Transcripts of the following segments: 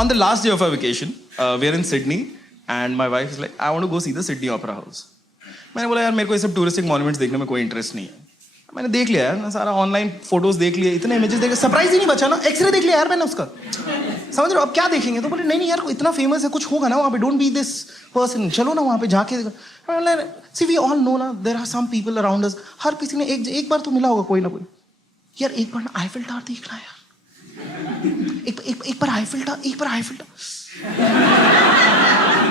On the last day of our vacation, we are in Sydney, and my wife is like, I want to go see the Sydney Opera House. मैंने बोला यार मेरे को ये सब touristic monuments देखने में कोई इंटरेस्ट नहीं है. मैंने देख लिया यार, मैं सारा ऑनलाइन फोटोज देख लिए, इतने इमेजेस देखे, सरप्राइज ही नहीं बचा ना. एक्सरे देख लिया यार मैंने उसका. समझ रहे हो अब क्या देखेंगे? तो बोले नहीं यार इतना फेमस है, कुछ होगा ना वहाँ पे, डोंट बी दिस पर्सन, चलो ना वहाँ पे जाके. सी वी ऑल नो ना there are some people around us. हर किसी ने एक बार तो मिला होगा कोई ना कोई. यार एक बार ना आईफिल टावर देखना है यार. एक बार आईफिल टावर एक बार आईफिल टावर देखिए.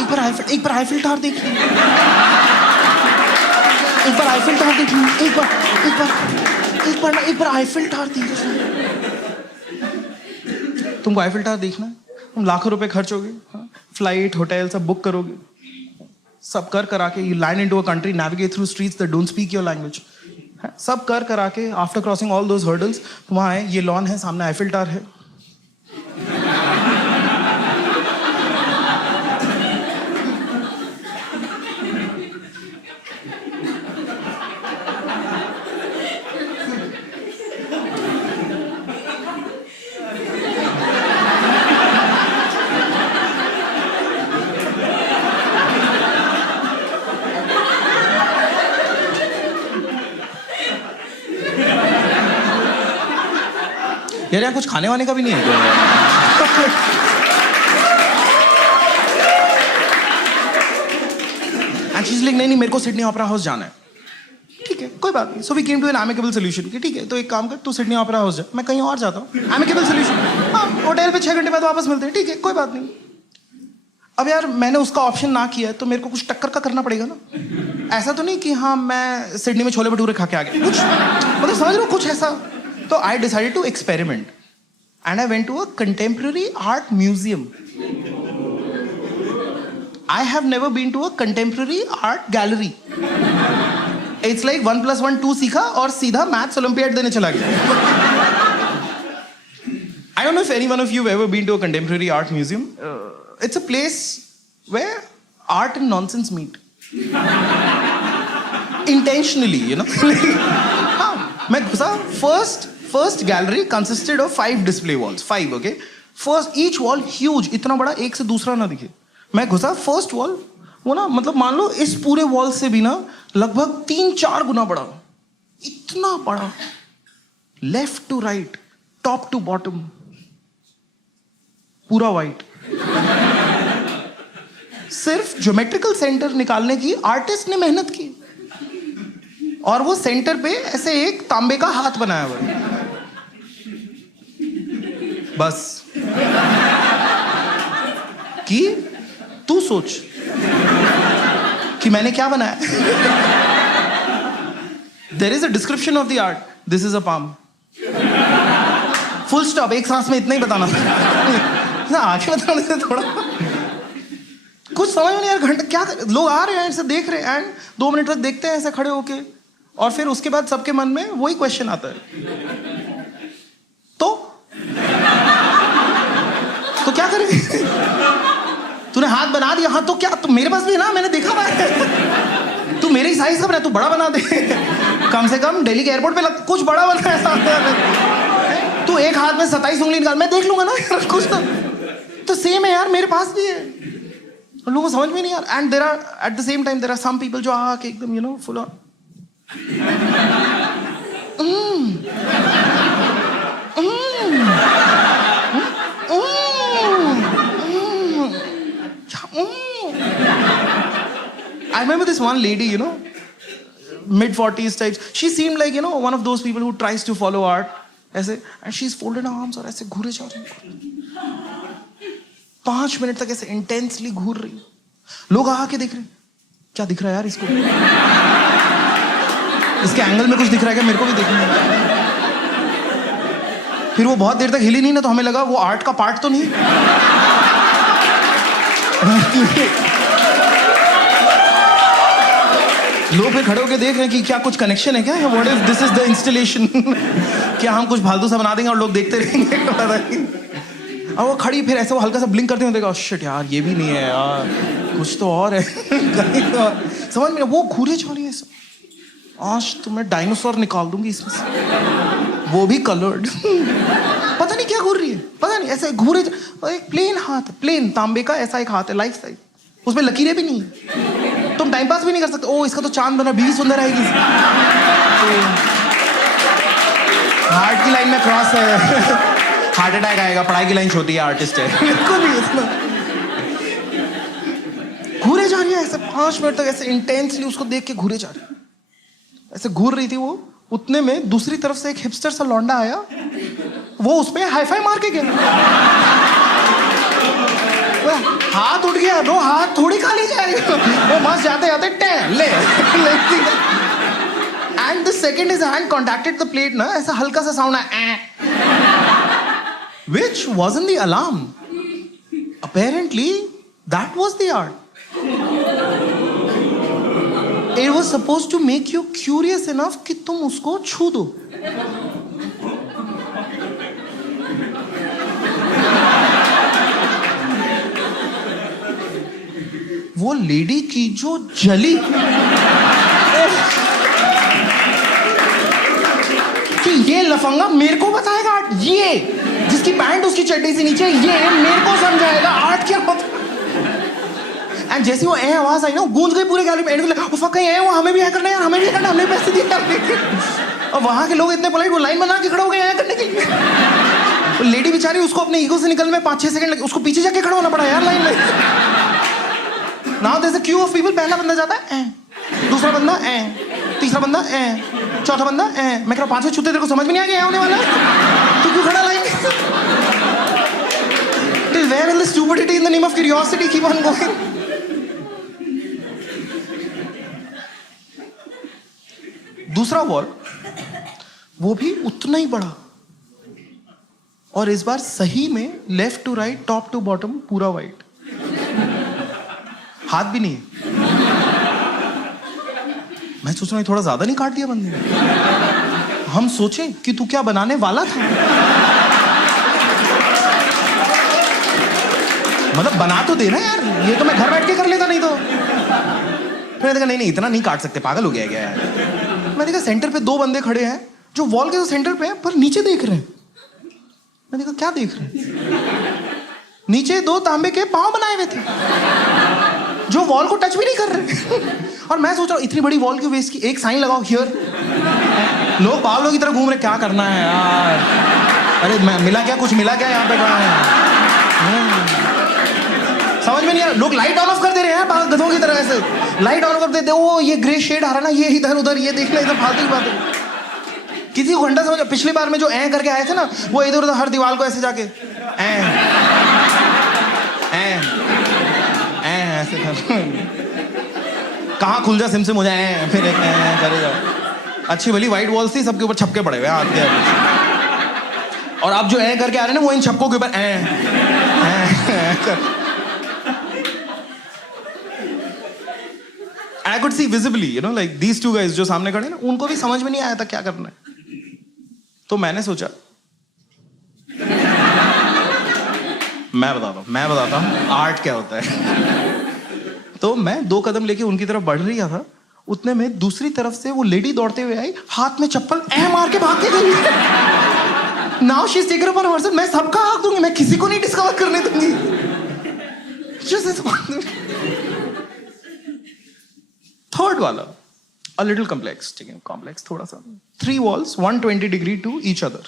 एक बार आईफिल टावर देखिए. एक बार आईफिल टावर देखिए. तुमको आईफिल टावर देखना है, तुम लाखों रुपए खर्च होगे, फ्लाइट होटल सब बुक करोगे, सब कर करा के you land into a country, navigate through streets that don't speak your language, सब कर करा के after crossing all those hurdles वहाँ है, ये लॉन है, सामने आईफिल टावर है. यार यहाँ कुछ खाने वाने का भी नहीं है क्या? नहीं मेरे को सिडनी ओपेरा हाउस जाना है. ठीक है कोई बात नहीं. So we came to an amicable solution कि ठीक है तो एक काम कर, तू सिडनी ओपेरा हाउस जा, मैं कहीं और जाता हूँ. Amicable solution. हाँ होटल पे 6 घंटे बाद वापस मिलते हैं. ठीक है कोई बात नहीं. अब यार मैंने उसका ऑप्शन ना किया तो मेरे को कुछ टक्कर का करना पड़ेगा ना. ऐसा तो नहीं कि हाँ मैं सिडनी में छोले भटूरे खा के आ गया, कुछ मतलब समझ रहे हो कुछ ऐसा. So I decided to experiment and I went to a contemporary art museum. I have never been to a contemporary art gallery. It's like 1 + 1 2 सीखा और सीधा मैथ्स ओलंपियाड देने चला गया. I don't know if any one of you have ever been to a contemporary art museum. It's a place where art and nonsense meet. Intentionally, you know. हाँ, मैं घुसा. First gallery consisted of 5 display walls. 5, okay? First, each wall huge, इतना बड़ा एक से दूसरा ना दिखे. मैं घुसा first wall, वो ना मतलब मान लो इस पूरे wall से भी ना लगभग 3-4 गुना बड़ा. इतना बड़ा. Left to right, top to bottom, पूरा white. सिर्फ ज्योमेट्रिकल सेंटर निकालने की आर्टिस्ट ने मेहनत की. और वो सेंटर पे ऐसे एक तांबे का हाथ बनाया हुआ है. बस कि तू सोच कि मैंने क्या बनाया. There is a description of the art. This is a palm. Full stop. एक सांस में इतना ही बताना ना, आगे बताने से थोड़ा कुछ समझ में नहीं यार. घंटा क्या लोग आ रहे हैं ऐसे देख रहे हैं एंड 2 मिनट तक देखते हैं ऐसे खड़े होके, और फिर उसके बाद सबके मन में वही क्वेश्चन आता है, तो क्या करेंगे? तूने हाथ बना दिया, हाँ तो क्या? तो मेरे पास भी है ना, मैंने देखा हुआ है. तू मेरे ही साइज का बना, तू बड़ा बना दे. कम से कम दिल्ली के एयरपोर्ट पे कुछ बड़ा बना है. तू एक हाथ में 27 उंगली निकाल, मैं देख लूंगा ना यार. कुछ तो सेम है यार, मेरे पास भी है. लोगों को समझ में नहीं यार. And there are at the same time there are some people जो आके एकदम you know full on I remember this one lady, you know, mid-40s types. She seemed like, you know, one of those people who tries to follow art. ऐसे, and she's folded her arms और ऐसे घूरे जा रही. 5 minute तक ऐसे intensely घूर रही. लोग आके देख रहे, क्या दिख रहा है यार इसको? इसके एंगल में कुछ दिख रहा है क्या? मेरे को भी देखना है. फिर वो बहुत देर तक हिली नहीं ना, तो हमें लगा वो आर्ट का पार्ट तो नहीं. लोग फिर खड़े होकर देख रहे हैं कि क्या कुछ कनेक्शन है क्या? What if this is the installation? क्या हम कुछ फालतू सा बना देंगे और लोग देखते रहेंगे? और वो खड़ी फिर ऐसे वो हल्का सा ब्लिंक करते हुए देखा, शिट यार ये भी नहीं है यार, कुछ तो और है. समझ में वो घूरे छोड़ी है. आज तो मैं डायनासोर निकाल दूंगी इसमें से, वो भी कलर्ड. पता नहीं क्या घूर रही है, पता नहीं, ऐसे घूरे, एक प्लेन हाथ, प्लेन तांबे का ऐसा एक हाथ है, लाइफ साइज, उसमें लकीरें भी नहीं है, तुम टाइम पास भी नहीं कर सकते। ओ इसका तो चांद बना, बीवी सुंदर आएगी, हार्ट की लाइन में क्रॉस है, हार्ट अटैक आएगा, पढ़ाई की लाइन छोटी है, आर्टिस्ट है, बिल्कुल भी उसमें घूरे जा रही है ऐसे 5 मिनट तक, ऐसे इंटेंसली उसको देख के घूरे जा रही है, ऐसे घूर रही थी वो। उतने में दूसरी तरफ से एक हिपस्टर सा लौंडा आया, वो उस पे हाई फाई मार के गया, हाथ उठ गया, ब्रो हाथ थोड़ी खाली जाएगा, वो मस्त जाते जाते टैन ले and the second his hand contacted the plate ना, ऐसा हल्का सा साउंड आया, which wasn't the alarm, apparently that was the art. It was supposed to make you curious enough कि तुम उसको छू दो। वो लेडी की जो जली कि ये लफंगा मेरे को बताएगा आर्ट, ये जिसकी पैंट उसकी चड्डी से नीचे, ये मेरे को समझाएगा आर्ट क्या होता। एंड जैसे वो ए आवाज आई ना, गूंज गई पूरे गैलरी में, एंड वो फक कहीं वो हमें भी ऐ करना है यार, हमें भी करना, हमने पैसे दिए यार। और वहां के लोग इतने पोलाइट, वो लाइन बना के खड़े हो गए ऐ करने के लिए। वो लेडी बेचारी, उसको अपने ईगो से निकलने में 5-6 सेकंड लगे, उसको पीछे जाके खड़ा होना पड़ा यार लाइन में। Now there is a queue of people, पहला बंदा जाता है ए, दूसरा बंदा ए, तीसरा बंदा ए, चौथा बंदा ए। मैं कह रहा 5वें छूते, तेरे को समझ में नहीं आ गया होने वाला, तू क्यों खड़ा लाइन में? Till where will the stupidity in the name of curiosity keep on going? दूसरा वॉल, वो भी उतना ही बड़ा, और इस बार सही में left to right, top to bottom पूरा वाइट, हाथ भी नहीं है। मैं सोच रहा हूं थोड़ा ज्यादा नहीं काट दिया बंदे ने? हम सोचे कि तू क्या बनाने वाला था, मतलब बना तो देना यार, ये तो मैं घर बैठ के कर लेता, नहीं तो। फिर देखा नहीं इतना नहीं काट सकते, पागल हो गया क्या यार। मैं देखा सेंटर पे 2 बंदे खड़े हैं जो वॉल के तो सेंटर पे हैं पर नीचे देख रहे हैं। मैं देखा क्या देख रहे हैं, नीचे 2 तांबे के पांव बनाए हुए थे जो वॉल को टच भी नहीं कर रहे। और मैं सोच रहा हूँ इतनी बड़ी वॉल क्यों वेस्ट की, एक साइन लगाओ हियर। लोग पागलों की तरह घूम रहे, क्या करना है यार, अरे मिला क्या, कुछ मिला क्या यहाँ पे, कहाँ है समझ में नहीं आ रहा। लोग लाइट ऑन ऑफ कर दे रहे हैं गधों की तरह, ऐसे लाइट ऑन कर देते, वो ये ग्रे शेड आ रहा ना, ये इधर उधर, ये देखना इधर, फालतू की बात है। किसी को घंटा समझ, पिछली बार में जो ऐ करके आए थे ना, वो इधर उधर हर दीवार को ऐसे जाके ऐसे कहाँ खुल जा सिमसिम हो जाए, फिर एक करे जा। अच्छी भली व्हाइट वॉल्स थी, सबके ऊपर छपके पड़े हुए हाथ के, और आप जो ऐ करके आ रहे हैं ना, वो इन छपकों के ऊपर I could see visibly, you know, like these 2 guys जो सामने खड़े ना, उनको भी समझ में नहीं आया था क्या करना है। तो मैंने सोचा मैं बताता हूँ आर्ट क्या होता है। तो मैं 2 कदम लेके उनकी तरफ बढ़ रही था, उतने में दूसरी तरफ से वो लेडी दौड़ते हुए आई, हाथ में चप्पल मार के भाग के गई। Now she is taken upon herself, मैं सबका हक दूंगी, मैं किसी को नहीं डिस्कवर करने दूंगी। थर्ड वाला a little complex, ठीक है, complex थोड़ा सा। 3 walls 120 degree to each other.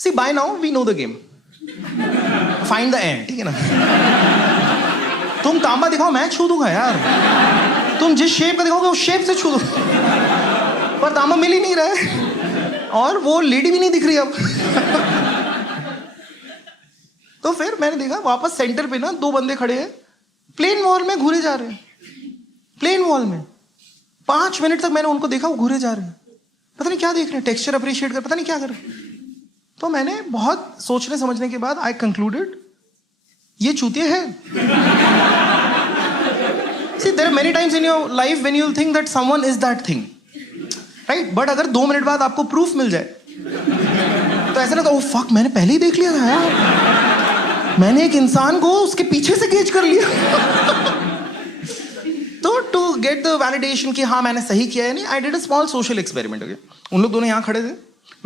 See, by now we know the game. Find the end, ठीक है ना। तुम तांबा दिखाओ, मैं छू दूंगा यार। तुम जिस शेप का दिखाओगे उस शेप से छू दो, पर तांबा मिल ही नहीं रहा है, और वो लेडी भी नहीं दिख रही अब। तो फिर मैंने देखा वापस सेंटर पे ना 2 बंदे खड़े हैं, प्लेन वॉल में घूरे जा रहे हैं, प्लेन वॉल में 5 मिनट तक मैंने उनको देखा, वो घूरे जा रहे हैं, पता नहीं क्या देख रहे हैं, टेक्सचर अप्रिशिएट कर, पता नहीं क्या कर रहे हैं। तो मैंने बहुत सोचने समझने के बाद आई कंक्लूडेड ये चूतिए हैं। See, there are many times in your life when you'll think that someone is that thing, right? But अगर 2 मिनट बाद आपको प्रूफ मिल जाए तो ऐसा लगता है, ओह फक, मैंने पहले ही देख लिया था यार, मैंने एक इंसान को उसके पीछे से गेज कर लिया। तो टू गेट द वैलिडेशन कि हाँ मैंने सही किया है नहीं, I did a small social experiment. उन लोग दोनों यहाँ खड़े थे,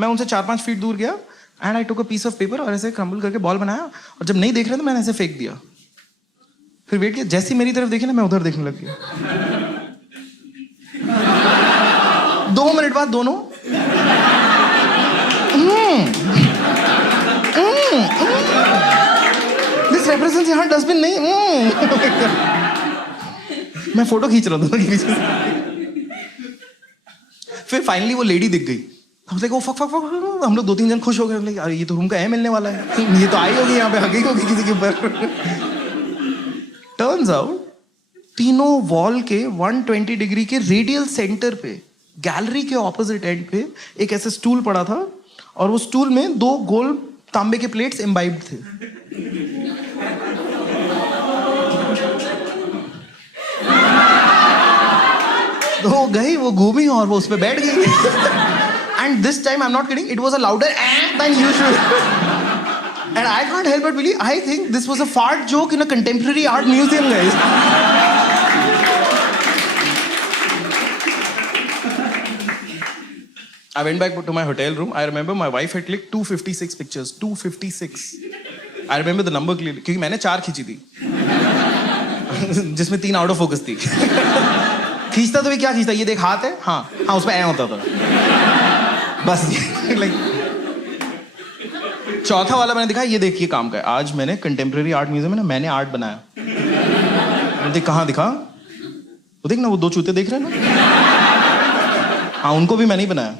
मैं उनसे 4-5 फीट दूर गया, and I took a piece of paper और ऐसे क्रम्बल करके बॉल बनाया और जब नहीं देख रहे थे मैंने ऐसे फेंक दिया. फिर वेट किया, जैसी मेरी तरफ देखी ना मैं उधर देखने लग गया. 2 मिनट बाद दोनों दिस रिप्रेजेंट्स यहाँ डस्टबिन नहीं. मैं फोटो खींच रहा था पीछे. फिर फाइनली वो लेडी दिख गई. हम like oh fuck fuck fuck. हम लोग 2-3 जन खुश हो गए. लाइक अरे ये तो रूम का है मिलने वाला है. ये तो आई होगी यहाँ पे, हगी होगी किसी के ऊपर. टर्न्स आउट तीनों वॉल के 120 डिग्री के रेडियल सेंटर पे गैलरी के ऑपोजिट एंड पे एक ऐसे स्टूल पड़ा था और वो स्टूल में 2 गोल तांबे के प्लेट्स इम्बाइब्ड थे. तो वो गई, वो घूमी और वो उस पे बैठ गई. And this time I am not kidding, it was a louder than usual. And I can't help but believe, I think this was a fart joke in a contemporary art museum, guys. I went back to my hotel room. I remember my wife had clicked 256 pictures. 256. I remember the number clearly. क्योंकि मैंने 4 खींची थी. जिसमें 3 out of focus थी. खींचता तो भी क्या खींचता, ये देख हाथ है, हाँ हाँ उसमें ऐ होता था बस. लाइक चौथा वाला मैंने दिखा, ये देखिए काम का है. आज मैंने कंटेम्प्रेरी आर्ट म्यूजियम में ना मैंने आर्ट बनाया. देख कहाँ दिखा, वो देख ना वो 2 चूते देख रहे हैं ना, हाँ उनको भी मैंने ही बनाया.